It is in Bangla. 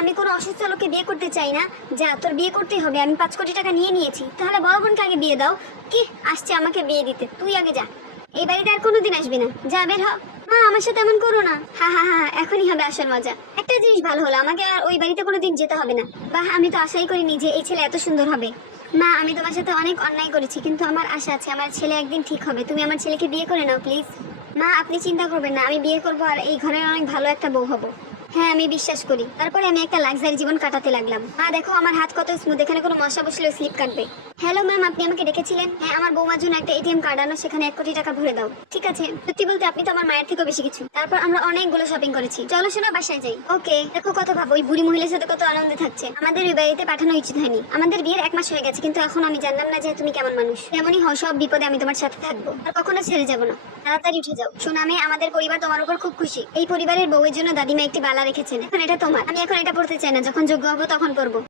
আমি কোনো অসুস্থ লোককে বিয়ে করতে চাই না। যা, তোর বিয়ে করতেই হবে। আমি 5 কোটি টাকা নিয়ে নিয়েছি, তাহলে বড় বোনকে আগে বিয়ে দাও। কি আসছে আমাকে বিয়ে দিতে? তুই আগে যা, এই বাড়িতে আর কোনোদিন আসবি না, যা বের হ। মা আমার সাথে এমন করো না। হা হা হা, এখনই হবে আসল মজা। একটা জিনিস ভালো হলো, আমাকে আর ওই বাড়িতে কোনোদিন যেতে হবে না। বাহ, আমি তো আশাই করিনি যে এই ছেলে এত সুন্দর হবে। মা আমি তোমার সাথে অনেক অন্যায় করেছি, কিন্তু আমার আশা আছে আমার ছেলে একদিন ঠিক হবে। তুমি আমার ছেলেকে বিয়ে করে নাও প্লিজ। মা আপনি চিন্তা করবেন না, আমি বিয়ে করবো আর এই ঘরের অনেক ভালো একটা বউ হব। হ্যাঁ আমি বিশ্বাস করি। তারপরে আমি একটা লাক্সারি জীবন কাটাতে লাগলাম। মা দেখো আমার হাত কত স্মুথ, এখানে কোনো মশা বসলেও স্লিপ কাটবে। হ্যালো ম্যাম, আপনি আমাকে ডেকেছিলেন? হ্যাঁ, আমার বৌমার জন্য একটা এটিএম কার্ড আনো, সেখানে 1 কোটি টাকা ভরে দাও। ঠিক আছে। সত্যি বলতে আপনি তো আমার মায়ের থেকেও বেশি কিছু। তারপর আমরা অনেকগুলো শপিং করেছি। চলো শোনা বাসায় যাই। ওকে। দেখো কত ভাবো, ওই বুড়ি মহিলার সাথে কত আনন্দে থাকছে। আমাদের ওই বাড়িতে পাঠানো উচিত হয়নি। আমাদের বিয়ের 1 মাস হয়ে গেছে, কিন্তু এখন আমি জানলাম না যে তুমি কেমন মানুষ। তেমনই হও, সব বিপদে আমি তোমার সাথে থাকবো, আর কখনো ছেড়ে যাবো না। তাড়াতাড়ি উঠে যাও। শোনা মেয়ে, আমাদের পরিবার তোমার উপর খুব খুশি। এই পরিবারের বউয়ের জন্য দাদিমা একটি বালা রেখেছেন, এখন এটা তোমার। আমি এখন এটা পড়তে চাই না, যখন যোগ্য হবো তখন পরবো।